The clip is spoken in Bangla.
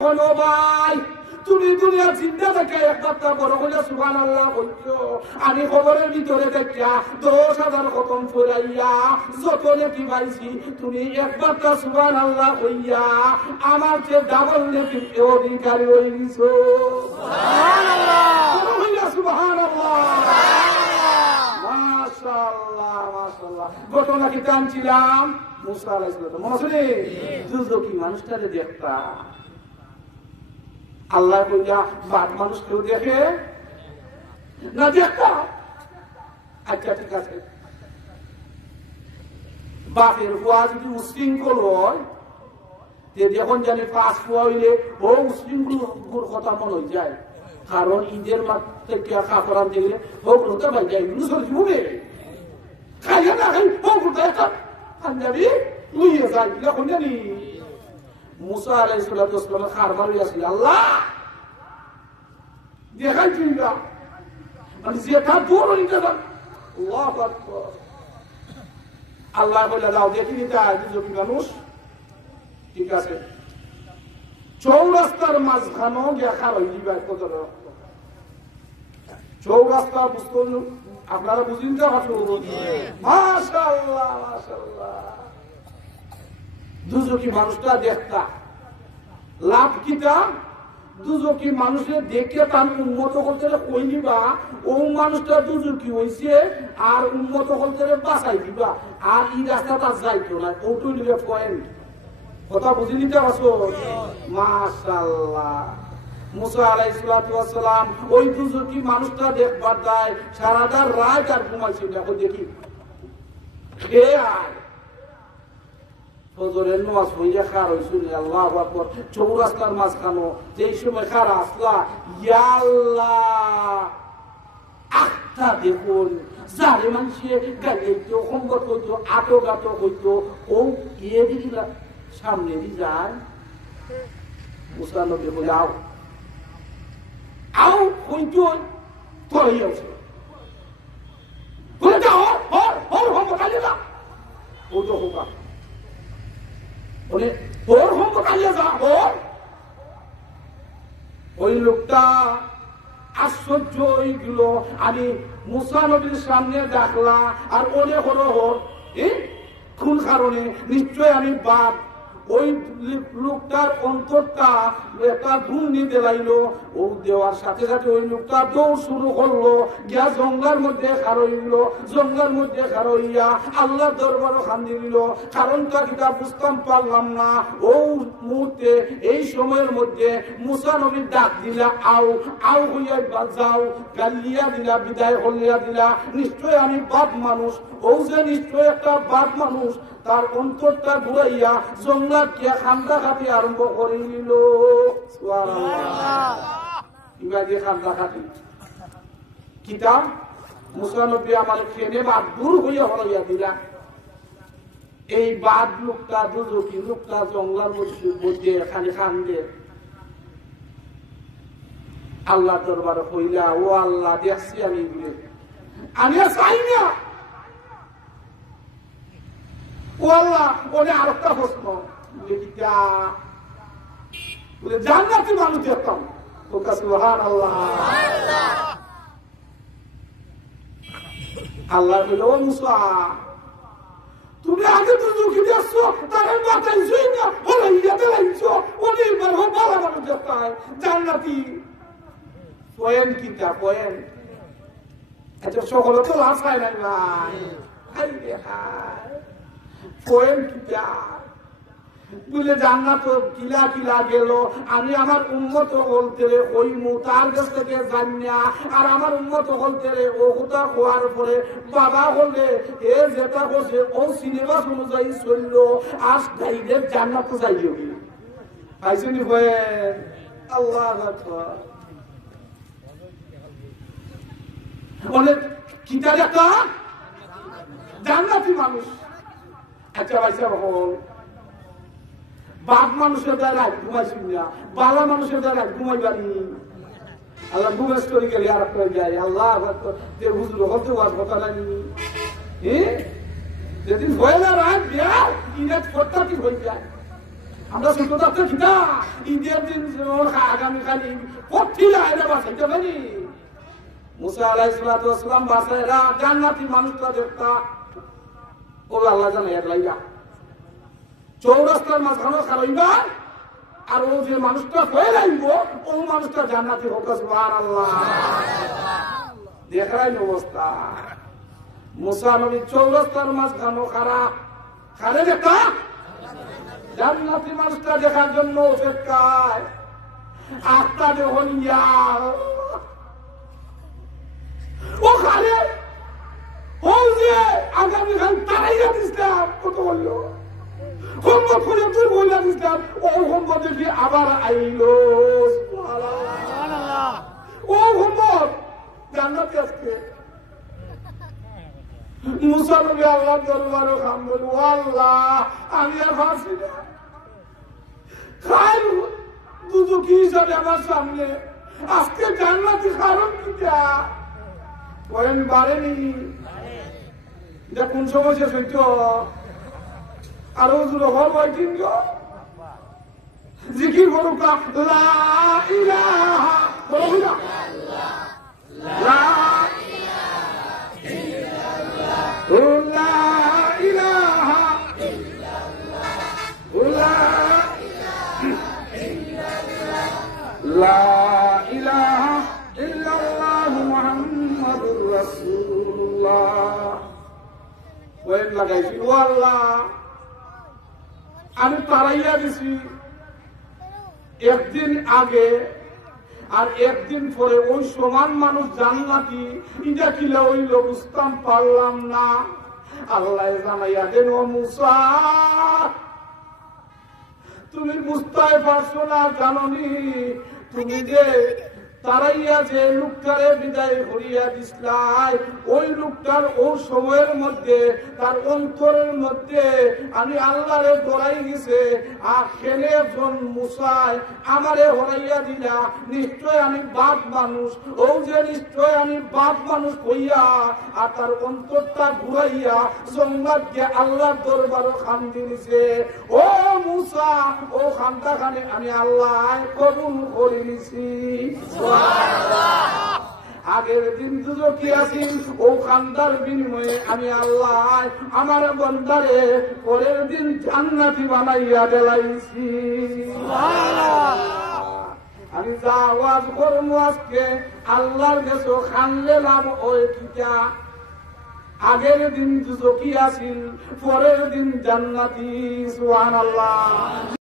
কোনো ভাই তুমি দুনিয়ার চিন্তা থেকে একবার বড় হলে সুবহানাল্লাহ বলছো, আমি খবরের ভিতরে দেখিয়া 10,000 খতম ফুরাইয়া যত নেকি পাইছি, তুমি একবার সুবহানাল্লাহ হইয়া আমার যে ডাবল নেকি অধিকারী হয়ে গেছো। সুবহানাল্লাহ সুবহানাল্লাহ মাশাআল্লাহ মাশাআল্লাহ। ঘটনা কি টানছিলাম মুসা আলাইহিস সালাম, মনে আছে দুজকি মানুষটারে দেখতা, আল্লাহ কইয়া বাদ মানুষ কেউ দেখে না দেখতা। আচ্ছা ঠিক আছে, বাপের ফুয়া যদি উশৃঙ্খল হয়, যখন জানি 5 ফুয়া হইলে ও উশৃঙ্খল কথা মনে হয়ে যায়, কারণ ঈদের মাত্র কাপড় আনতে গেলে হোক রোতে ভাই যাই জীবনে খাইয়া না খাই হোক রোতে পাঞ্জাবি লুইয়ে যাই যখন জানি মুসা আলাইহিস সালাম খারবার হইয়াছিল, আল্লাহ দেখাইছি না মানে যে তার দূর হইতে যান। আল্লাহু আকবার। আল্লাহ বলে দাও দেখি দুজকি মানুষ, ঠিক আছে, চৌরাস্তার মাঝখানো গিয়া খারাই দিবা কত চৌরাস্তা বুঝতে আপনারা বুঝিন তো মাশাআল্লাহ মাশাআল্লাহ। দুজকি মানুষটা দেখতা লাভ কিটা, দুজকি মানুষের দেখে তার উন্মত করতে কই দিবা, ও মানুষটা দুজকি হইছে আর উন্মত করতে বাঁচাই দিবা, আর এই রাস্তাটা যাইতো না, ওটো নিবে পয়েন্ট। কথা বুঝে নিতে পারছো? মাশাআল্লাহ। মুসা আলাইহিস সালাম ওই দুজকি মানুষটা দেখবার দেয়, সারাটা রাত আর ঘুমাইছিল। এখন দেখি কে আয় ফজরের নামাজ হইয়া খার হইছিল, আল্লাহু আকবার। চৌরাস্তার মাঝখানো যেই সময় খারা আসলা, ইয়া আল্লাহ আখটা দেখুন, যারে মানুষে গাইতো সংগত হইতো, আটক হইতো, ও ইয়ে দিলা সামনে দি যায়। মুসা নবী বলে আও আও হইতো তোই আছে বলে যাও হর হর হর কালে না ও তো হোকা বলে ওর হোক কালিয়া যা ওর। ওই লোকটা আশ্চর্য হইগুলো, আমি মুসা নবীর সামনে দেখলা আর ওরে হলো হর কোন কারণে, নিশ্চয় আমি বাপ। ওই লোকটার অন্তরটা একটা ঘূর্ণি দেলাইলো, ও দেওয়ার সাথে সাথে ওই লোকটা দৌড় শুরু করলো, গিয়া জঙ্গলের মধ্যে খারইল, জঙ্গলের মধ্যে খারইয়া আল্লাহ দরবার খান্দি দিল। কারণটা কিটা বুঝতাম পারলাম না। ও মুহূর্তে এই সময়ের মধ্যে মুসা নবী ডাক দিলা আও আও হইয়া যাও, গালিয়া দিলা, বিদায় হলিয়া দিলা, নিশ্চয় আমি বাপ মানুষ। ও যে নিশ্চয় একটা বাপ মানুষ, তার অন্তরটা ঘুরাইয়া জঙ্গলা কে খান্দা খাতি আরম্ভ করিল। খান্দা খাতি কিতা মুসা নবী আমার খেনে বাদ দূর হইয়া হলাইয়া দিলা। এই বাদ লোকটা দুজকি লোকটা জঙ্গলার মধ্যে খালি খান্দে। আল্লাহ দরবারে কইলা, ও আল্লাহ দেখছি আমি আমি চাই না। ও আল্লাহ ওনে আরেকটা প্রশ্ন বলে জান্নাতি মানুষ দেখতাম। সুবহানাল্লাহ। আল্লাহ বলে, ও মুসা তুমি আগে দুজকি দেখছো, তারে বাঁচাইছই না, বলে ইয়াতে লাগছো, ওনে ভালো মানুষ দেখতাম জান্নাতি। পয়েন্ট কিটা পয়েন্ট আচ্ছা সকলে তো লাভ পায় নাই ভাই। পয়েন্ট কিটা বলে জান্নাত কিলা কিলা গেল, আমি আমার উন্মত বলতে ওই তার কাছ থেকে জানিয়া, আর আমার উন্মত বলতে ও কোথা খোয়ার পরে বাবা হলে এ যেটা বসে ও সিনেমাস অনুযায়ী চলল, আজ গাইডের জান্নাত যাইও পাইছেনি ভয়ে। আল্লাহ বলে কিটার একটা জান্নাতি মানুষ। আচ্ছা ভাইসা হল বাপ মানুষের দ্বারা ঘুমাইছিল না, বালা মানুষের দ্বারা ঘুমাইবানি। আল্লাহ ঘুমেশ করে গেলে আর যায়। আল্লাহ হুজুর হতে হওয়ার কথা নাই। যেদিন হয়ে না রাত বিয়া ইনাজ ফটটা কি হয়ে যায়। আমরা ছোট থাকতে খিতা ঈদের দিন আগামীকাল কঠিলা এটা বাঁচাইতে পারি মুসা আলাইহিস সালাম বাসায়রা জান্নাতি মানুষটা দেখতা ও আল্লাহ জানে এক লাইগা চৌরাস্তার মাঝখানে খারাইবা আর ও যে মানুষটা হয়ে যাইব ও মানুষটা জান্নাতি হোক সুবহানাল্লাহ দেখাই অবস্থা মুসা নবী চৌরাস্তার মাঝখানে খারে দেখা জান্নাতি মানুষটা দেখার জন্য অপেক্ষায় আত্মা যখন ওখানে আগামীকাল তারাইয়া দিচ্ছিলাম কত বললো সম্মত করে তুই বইলা দিচ্ছিলাম ও সম্মত দেখি আবার আইল ও সম্মত জান্নাতি আজকে মুসা নবী আল্লাহর দরবারে খাম বলি ও আল্লাহ আমি আর পারছি না খাই দুদুকি হিসাবে আমার সামনে আজকে জান্নাতি কারণ কিটা বলেন বাড়েনি এটা কোন সময় শেষ হইত আরো জুড়ে হল হয় কিন্তু জিকির করুক লা ইলাহা বলুন না লা ইলাহা লা ইলাহা ইল্লাল্লাহু মুহাম্মাদুর রাসূলুল্লাহ ওই লাগাইছি ও আল্লাহ আমি তারাইয়া দিছি একদিন আগে আর একদিন পরে ওই সমান মানুষ জান্নাতি এটা কিলা হইল বুঝতাম পারলাম না আল্লাহ জানাইয়া দেন ও মুসা তুমি বুঝতে পারছো না জাননি তুমি যে তারাইয়া যে লোকটারে বিদায় করিয়া দিসলাই ওই লোকটার ও সময়ের মধ্যে তার অন্তরের মধ্যে আমি আল্লাহরে দৌড়াই গেছে আর খেলে একজন মুসায় আমারে হরাইয়া দিলা নিশ্চয় আমি বাপ মানুষ ও যে নিশ্চয় আমি বাপ মানুষ হইয়া আর তার অন্তরটা ঘুরাইয়া সংবাদকে আল্লাহর দরবারও খান দিয়েছে ও মুসা ও খানটা খানে আমি আল্লাহ কবুল করে নিছি আগের দিন দুজকি আছি ও খান্দার বিনিময়ে আমি আল্লাহ আমার বন্দারে পরের দিন জান্নাতি বানাইয়া দেলাইছি আমি যা আওয়াজ করবো আজকে আল্লাহর কাছে খানলে লাভ ওই কিটা আগের দিন দুজকি আছি পরের দিন জান্নাতি সুবহানাল্লাহ।